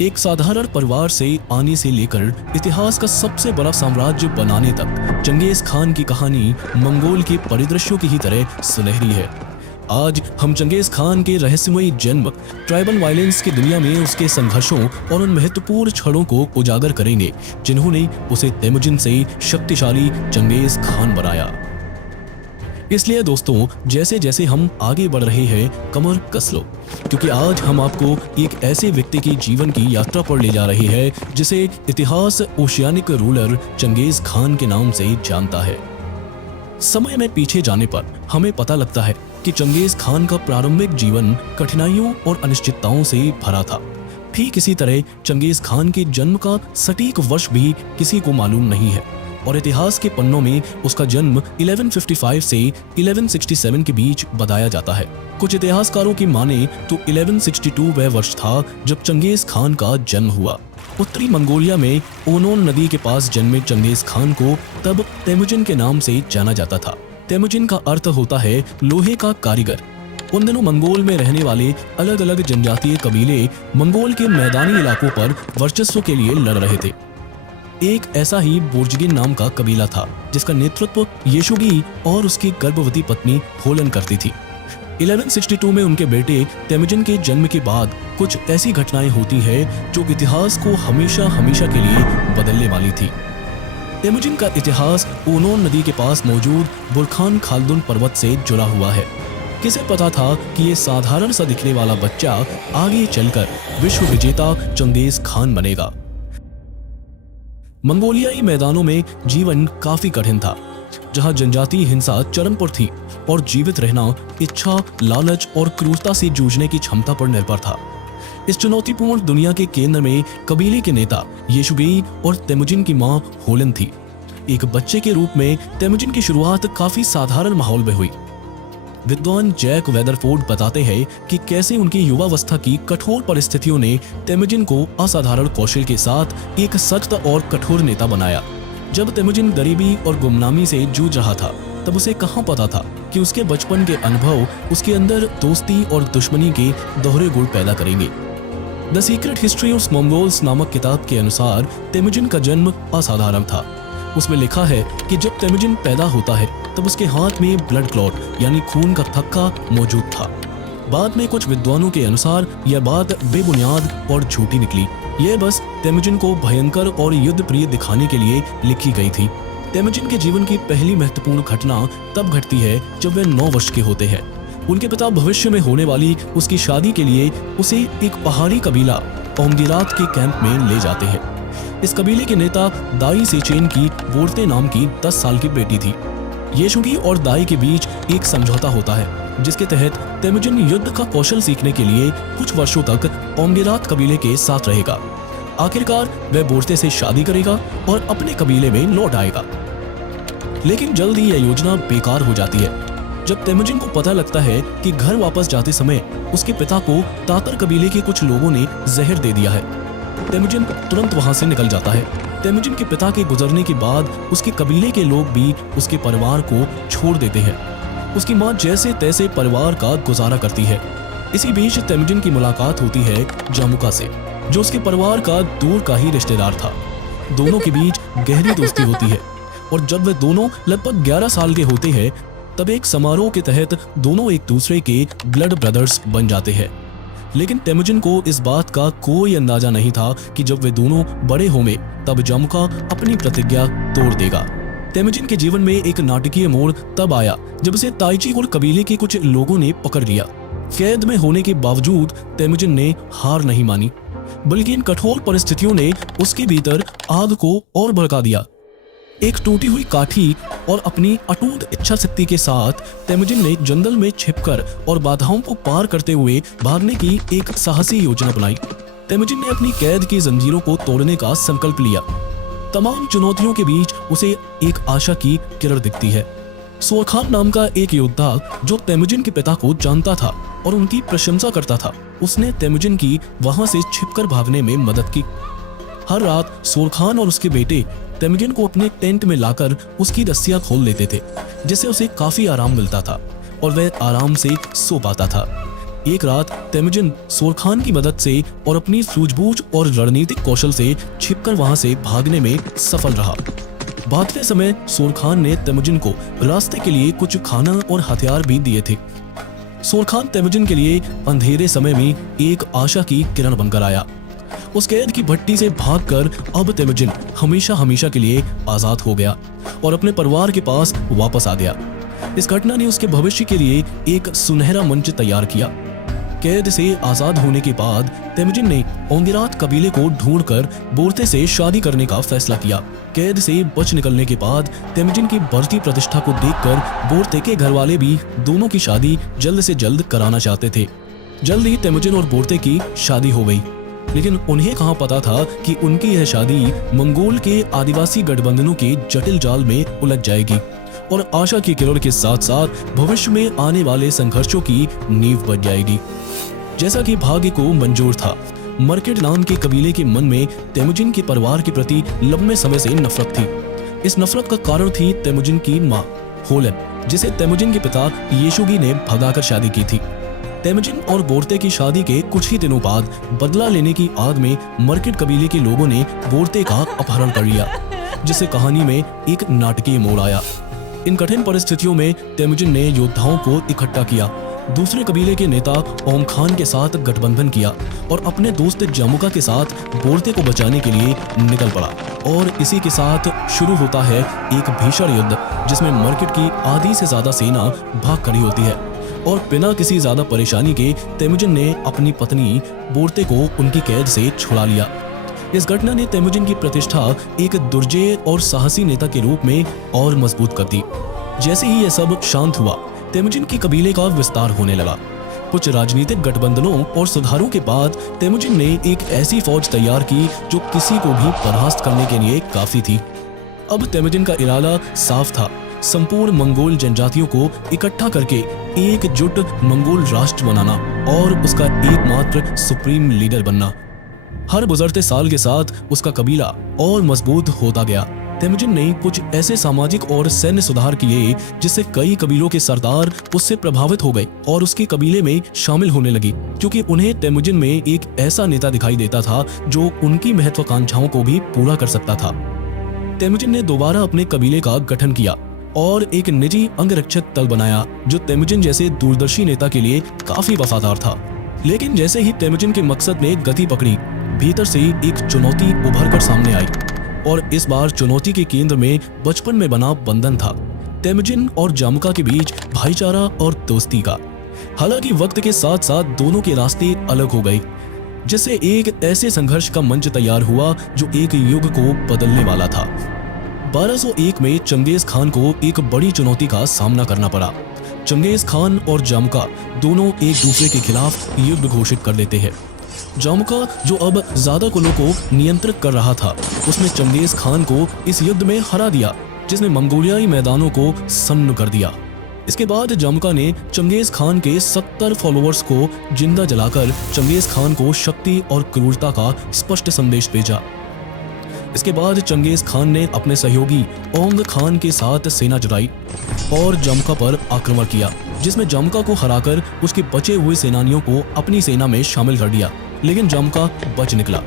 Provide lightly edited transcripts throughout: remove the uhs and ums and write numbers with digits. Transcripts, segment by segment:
एक साधारण परिवार से आने से लेकर इतिहास का सबसे बड़ा साम्राज्य बनाने तक चंगेज खान की कहानी मंगोल के परिदृश्यों की ही तरह सुनहरी है। आज हम चंगेज खान के रहस्यमयी जन्म, ट्राइबल वायलेंस की दुनिया में उसके संघर्षों और उन महत्वपूर्ण क्षणों को उजागर करेंगे जिन्होंने उसे तेमुजिन से शक्तिशाली चंगेज खान बनाया। इसलिए दोस्तों, जैसे जैसे हम आगे बढ़ रहे हैं, कमर कस लो, क्योंकि आज हम आपको एक ऐसे व्यक्ति की जीवन की यात्रा पर ले जा रहे हैं जिसे इतिहास ओशियानिक रूलर चंगेज खान के नाम से जानता है। समय में पीछे जाने पर हमें पता लगता है कि चंगेज खान का प्रारंभिक जीवन कठिनाइयों और अनिश्चितताओं से भरा था। ठीक इसी तरह चंगेज खान के जन्म का सटीक वर्ष भी किसी को मालूम नहीं है और इतिहास के पन्नों में उसका जन्म 1155 से 1167 के बीच बताया जाता है। कुछ इतिहासकारों की माने तो 1162 वह वर्ष था जब चंगेज खान का जन्म हुआ। उत्तरी मंगोलिया में ओनोन नदी के पास जन्मे चंगेज खान को तब तेमुजिन के नाम से जाना जाता था। तेमुजिन का अर्थ होता है लोहे का कारीगर। उन दिनों मंगोल में रहने वाले अलग अलग जनजातीय कबीले मंगोल के मैदानी इलाकों पर वर्चस्व के लिए लड़ रहे थे। एक ऐसा ही बोर्जगिन नाम का कबीला था जिसका नेतृत्व येशुगी और उसकी गर्भवती पत्नी होलन करती थी। 1162 में उनके बेटे तेमुजिन के जन्म के बाद कुछ ऐसी घटनाएं होती हैं जो इतिहास को हमेशा हमेशा के लिए बदलने वाली थी। तेमुजिन का इतिहास ओनोन नदी के पास मौजूद बुरखान खालदुन पर्वत से जुड़ा हुआ है। किसे पता था कि ये साधारण सा दिखने वाला बच्चा आगे चलकर विश्व विजेता चंगेज खान बनेगा। मंगोलियाई मैदानों में जीवन काफी कठिन था, जहां जनजातीय हिंसा चरम पर थी और जीवित रहना इच्छा, लालच और क्रूरता से जूझने की क्षमता पर निर्भर था। इस चुनौतीपूर्ण दुनिया के केंद्र में कबीले के नेता येशुगेई और तेमुजिन की मां होलन थी। एक बच्चे के रूप में तेमुजिन की शुरुआत काफी साधारण माहौल में हुई। विद्वान जैक वेदरफोर्ड बताते हैं कि कैसे उनकी युवावस्था की कठोर परिस्थितियों ने तेमुजिन को असाधारण कौशल के साथ एक सख्त और कठोर नेता बनाया। जब तेमुजिन गरीबी और गुमनामी से जूझ रहा था, तब उसे कहां पता था कि उसके बचपन के अनुभव उसके अंदर दोस्ती और दुश्मनी के दोहरे गुण पैदा करेंगे। The secret history of Mongols नामक किताब के अनुसार तेमुजिन का जन्म असाधारण था। उसमें लिखा है कि जब तेमुजिन पैदा होता है तब उसके हाथ में ब्लड क्लॉट यानी खून का थक्का मौजूद था। बाद में कुछ विद्वानों के अनुसार यह बात बेबुनियाद और झूठी निकली। यह बस तेमुजिन को भयंकर और युद्ध प्रिय दिखाने के लिए लिखी गई थी। तेमुजिन के जीवन की पहली महत्वपूर्ण घटना तब घटती है जब वे 9 वर्ष के होते हैं। उनके पिता भविष्य में होने वाली उसकी शादी के लिए उसे एक पहाड़ी कबीला ओंगिरात के कैंप में ले जाते हैं। इस कबीले के नेता दाई सेचेन की वोर्ते नाम की 10 साल की बेटी थी। येशुगी और दाई के बीच एक समझौता होता है जिसके तहत तेमुजिन युद्ध का कौशल सीखने के लिए कुछ वर्षों तक ओंगिरात कबीले के साथ रहेगा। आखिरकार वह बोर्ते से शादी करेगा और अपने कबीले में लौट आएगा। लेकिन जल्द ही यह योजना बेकार हो जाती है जब तेमुजिन को पता लगता है कि घर वापस जाते समय उसके पिता को तातर कबीले के कुछ लोगों ने जहर दे दिया है। तेमुजिन तुरंत वहां से निकल जाता है। तेमुजिन के पिता के गुजरने के बाद उसके कबीले के लोग भी उसके परिवार को छोड़ देते हैं। उसकी मां जैसे तैसे परिवार का गुजारा करती है। इसी बीच तेमुजिन की मुलाकात होती है जामुका से, जो उसके परिवार का दूर का ही रिश्तेदार था। दोनों के बीच गहरी दोस्ती होती है और जब वे दोनों लगभग 11 साल के होते हैं तब एक समारोह के तहत दोनों एक दूसरे के ब्लड ब्रदर्स बन जाते हैं। लेकिन तेमुजिन को इस बात का कोई अंदाजा नहीं था कि जब वे दोनों बड़े होंगे तब जामुका अपनी प्रतिज्ञा तोड़ देगा। तेमुजिन के जीवन में एक नाटकीय मोड़ तब आया जब उसे ताइची और कबीले के कुछ लोगों ने पकड़ लिया। कैद में होने के बावजूद तेमुजिन ने हार नहीं मानी, बल्कि इन कठोर परिस्थितियों ने उसके भीतर आग को और भड़का दिया। एक टूटी हुई काठी और अपनी अटूट इच्छा शक्ति के साथ तेमुजिन ने जंगल में छिपकर और बाधाओं को पार करते हुए भागने की एक साहसी योजना बनाई। तेमुजिन ने अपनी कैद की जंजीरों को तोड़ने का संकल्प लिया। तमाम चुनौतियों के बीच उसे एक आशा की किरण दिखती है। सोरखान नाम का एक योद्धा जो तेमुजिन के पिता को जानता था और उनकी प्रशंसा करता था, उसने तेमुजिन की वहां से छिपकर भागने में मदद की। हर रात सोरखान और उसके बेटे तेमुजिन को अपने टेंट में लाकर उसकी रस्सियां खोल देते थे, जिससे उसे काफी आराम मिलता था और वह आराम से सो पाता था। एक रात तेमुजिन सोरखान की मदद से और अपनी सूझबूझ और रणनीतिक कौशल से छिपकर वहां से भागने में सफल रहा। भागते समय सोरखान ने तेमुजिन को रास्ते के लिए कुछ खाना और हथियार भी दिए थे। सोरखान तेमुजिन के लिए अंधेरे समय में एक आशा की किरण बनकर आया। उस कैद की भट्टी से भागकर अब तेमुजिन हमेशा हमेशा के लिए आजाद हो गया और अपने परिवार के पास वापस आ गया। इस घटना ने उसके भविष्य के लिए एक सुनहरा मंच तैयार किया। कैद से आजाद होने के बाद तेमुजिन ने ओंगिरात कबीले को ढूंढकर बोर्ते से शादी करने का फैसला किया। कैद से बच निकलने के बाद तेमुजिन की बढ़ती प्रतिष्ठा को देखकर बोर्ते के घरवाले भी दोनों की शादी जल्द से जल्द कराना चाहते थे। जल्द ही तेमुजिन और बोर्ते की शादी हो गई, लेकिन उन्हें कहाँ पता था कि उनकी यह शादी मंगोल के आदिवासी गठबंधनों के जटिल जाल में उलझ जाएगी और आशा की किरण के साथ साथ भविष्य में आने वाले संघर्षों की नींव बन जाएगी। जैसा कि भाग्य को मंजूर था, मर्केट नाम के कबीले के मन में तेमुजिन के परिवार के प्रति लंबे समय से नफरत थी। इस नफरत का कारण थी तेमुजिन की मां होलन, जिसे तेमुजिन के पिता येशुगी ने भगाकर शादी की थी। तेमुजिन और बोर्ते की शादी के कुछ ही दिनों बाद बदला लेने की आग में मर्केट कबीले के लोगों ने बोर्ते का अपहरण कर लिया, जिससे कहानी में एक नाटकीय मोड़ आया। इन कठिन परिस्थितियों में तेमुजिन ने योद्धाओं को इकट्ठा किया, दूसरे कबीले के नेता ओम खान के साथ गठबंधन किया और अपने दोस्त जमुका के साथ बोर्ते को बचाने के लिए निकल पड़ा। और इसी के साथ शुरू होता है एक भीषण युद्ध, जिसमें मर्केट की आधी से ज्यादा सेना भाग खड़ी होती है और बिना किसी ज्यादा परेशानी के तेमुजिन ने अपनी पत्नी बोर्ते को उनकी कैद से छुड़ा लिया। इस घटना ने तेमुजिन की प्रतिष्ठा एक दुर्जेय और साहसी नेता के रूप में और मजबूत कर दी। जैसे ही यह सब शांत हुआ, तेमुजिन की कबीले का विस्तार होने लगा। कुछ राजनीतिक गठबंधनों और सुधारों के बाद तेमुजिन ने एक ऐसी फौज तैयार की जो किसी को भी परास्त करने के लिए काफी थी। अब तेमुजिन का इरादा साफ था, संपूर्ण मंगोल जनजातियों को इकट्ठा करके एकजुट मंगोल राष्ट्र बनाना और उसका एकमात्र सुप्रीम लीडर बनना। हर गुजरते साल के साथ उसका कबीला और मजबूत होता गया। तेमुजिन ने कुछ ऐसे सामाजिक और सैन्य सुधार किए जिससे कई कबीलों के सरदार उससे प्रभावित हो गए और उसके कबीले में शामिल होने लगी, क्योंकि उन्हें तेमुजिन में एक ऐसा नेता दिखाई देता था जो उनकी महत्वाकांक्षाओं को भी पूरा कर सकता था। तेमुजिन ने दोबारा अपने कबीले का गठन किया और एक निजी अंगरक्षक दल बनाया जो तेमुजिन जैसे दूरदर्शी नेता के लिए काफी वफादार था। लेकिन जैसे ही तेमुजिन के मकसद ने गति पकड़ी, भीतर से एक चुनौती उभर कर सामने आई और इस बार चुनौती के केंद्र में बचपन में बना बंधन था, तेमुजिन और जामुका के बीच भाईचारा और दोस्ती का। हालांकि वक्त के साथ साथ दोनों के रास्ते अलग हो गए, जिससे एक ऐसे संघर्ष का मंच तैयार हुआ जो एक युग को बदलने वाला था। 1201 में चंगेज खान को एक बड़ी चुनौती का सामना करना पड़ा। चंगेज खान और जामुका दोनों एक दूसरे के खिलाफ युद्ध घोषित कर देते हैं। जामुका, जो अब ज्यादा कुलों को नियंत्रित कर रहा था, उसने चंगेज खान को इस युद्ध में हरा दिया, जिसने मंगोलियाई मैदानों को सन्न कर दिया। इसके बाद जामुका ने चंगेज खान के 70 फॉलोअर्स को जिंदा जलाकर चंगेज खान को शक्ति और क्रूरता का स्पष्ट संदेश भेजा। इसके बाद चंगेज खान ने अपने सहयोगी ओंग खान के साथ सेना जुटाई और जामुका पर आक्रमण किया, जिसमें जामुका को हराकर उसके बचे हुए सेनानियों को अपनी सेना में शामिल कर दिया, लेकिन जामुका बच निकला।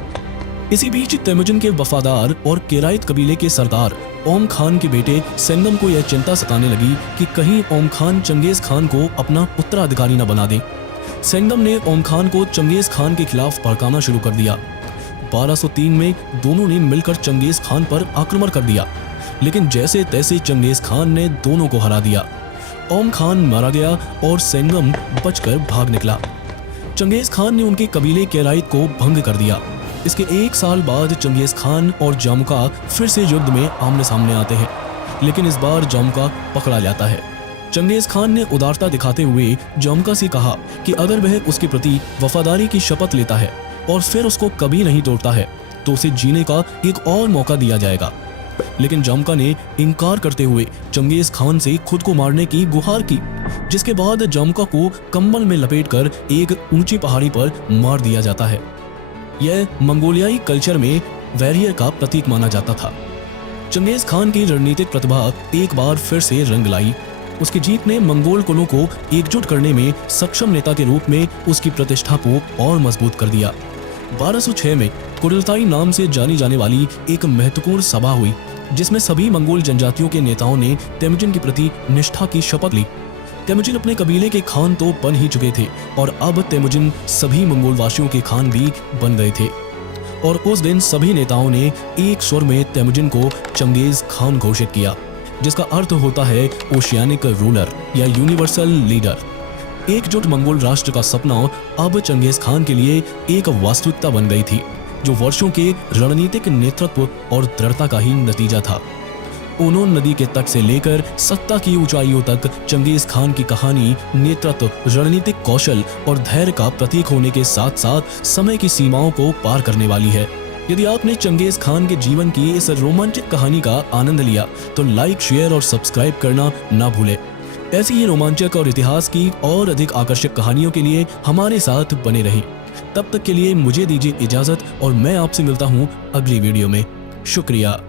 इसी बीच तेमुजिन के वफादार और केराइत कबीले के सरदार ओम खान के बेटे सेंगम को यह चिंता सताने लगी कि कहीं ओम खान चंगेज खान को अपना उत्तराधिकारी न बना दे। सेंगम ने ओम खान को चंगेज खान के खिलाफ भड़काना शुरू कर दिया। 1203 में दोनों ने मिलकर चंगेज खान पर आक्रमण कर दिया, लेकिन जैसे तैसे चंगेज खान ने दोनों को हरा दिया। ओम खान मारा गया और सेंगम बचकर भाग निकला। चंगेज खान ने उनके कबीले केराइत को भंग कर दिया। इसके 1 साल बाद चंगेज खान और जामुका फिर से युद्ध में आमने सामने आते हैं, लेकिन इस बार जामुका पकड़ा जाता है। चंगेज खान ने उदारता दिखाते हुए जामुका से कहा कि अगर वह उसके प्रति वफादारी की शपथ लेता है और फिर उसको कभी नहीं तोड़ता है तो उसे जीने का एक और मौका दिया जाएगा। लेकिन जामुका ने इनकार करते हुए चंगेज खान से खुद को मारने की गुहार की, जिसके बाद जामुका को कंबल में लपेटकर एक ऊंची पहाड़ी पर मार दिया जाता है। यह मंगोलियाई कल्चर में वॉरियर का प्रतीक माना जाता था। चंगेज खान की रणनीतिक प्रतिभा एक बार फिर से रंग लाई। उसकी जीत ने मंगोल कुलों को एकजुट करने में सक्षम नेता के रूप में उसकी प्रतिष्ठा को और मजबूत कर दिया। 1206 में कुरिलताई नाम से जानी जाने वाली एक महत्वपूर्ण सभा हुई, जिसमें सभी मंगोल जनजातियों के नेताओं ने तेमुजिन के प्रति निष्ठा की शपथ ली। तेमुजिन अपने कबीले के खान तो बन ही चुके थे और अब तेमुजिन सभी मंगोल वासियों के खान भी बन गए थे। और उस दिन सभी नेताओं ने एक स्वर में तेमुजिन को चंगेज खान घोषित किया, जिसका अर्थ होता है ओशियानिक रूलर या यूनिवर्सल लीडर। एकजुट मंगोल राष्ट्र का सपना अब चंगेज खान के लिए एक वास्तविकता बन गई थी, जो वर्षों के रणनीतिक नेतृत्व और दृढ़ता का ही नतीजा था। ओनोन नदी के तट से लेकर सत्ता की ऊंचाइयों तक चंगेज खान की कहानी नेतृत्व, रणनीतिक कौशल और धैर्य का प्रतीक होने के साथ साथ समय की सीमाओं को पार करने वाली है। यदि आपने चंगेज खान के जीवन की इस रोमांचक कहानी का आनंद लिया तो लाइक, शेयर और सब्सक्राइब करना ना भूलें। ऐसी ही रोमांचक और इतिहास की और अधिक आकर्षक कहानियों के लिए हमारे साथ बने रहें। तब तक के लिए मुझे दीजिए इजाजत और मैं आपसे मिलता हूँ अगली वीडियो में। शुक्रिया।